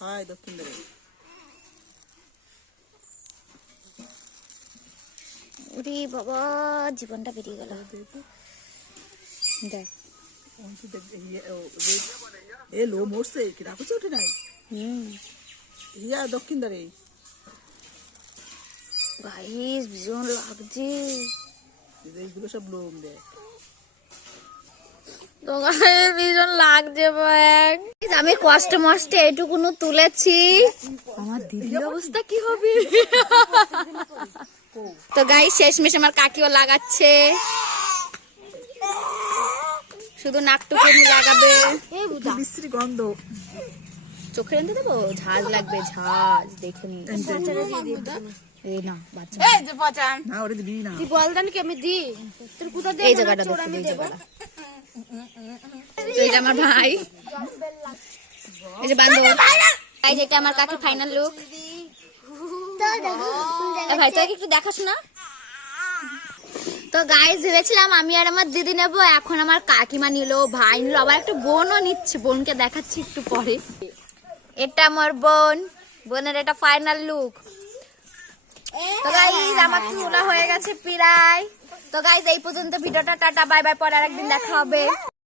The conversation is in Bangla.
হয় দক্ষিণ ধারে। ওরে বাবা জীবনটা বেরিয়ে গেল। দেখ এ লো মরছে কি রাখছে ওঠে নাই। ইয়া দক্ষিণ ধারে গাইস ভীষণ লাগছে। এইগুলো সব লোম দেয়। ভীষণ লাগছে ব্যাগ। আমি কষ্ট মষ্টে এইটুকুনো তুলেছি। আমার দিদির অবস্থা কি হবে? তো গাইস শেষমেশ আমার কাকিও লাগাচ্ছে, শুধু নাকটুকু লাগাবে। বিশ্রী গন্ধ। চোখে রেঁধে দেবো, ঝাঁজ লাগবে, ঝাঁজ দেখে নি। এই না বাচ্চা না ওরে দিবি না। এই জায়গাটা দেখো, এই জায়গাটা। এই যে আমার ভাই, এই যে বান্ধব, এই যে এটা আমার কাকি ফাইনাল লুক। ভাই তোকে একটু দেখাস না? তো গাইস ভেবেছিলাম আমি আর আমার দিদি নেবো, এখন আমার কাকিমা নিল, ভাই নিল, আবার একটা বোনও নিচ্ছে। বোনকে দেখাচ্ছি একটু পরে। এটা আমার বোন, বোনের এটা ফাইনাল লুক। তো গাইস আমার চুলা হয়ে গেছে প্রায়। তো গাইস এই পর্যন্ত ভিডিওটা, টাটা বাই বাই, পরে আরেকদিন দেখা হবে।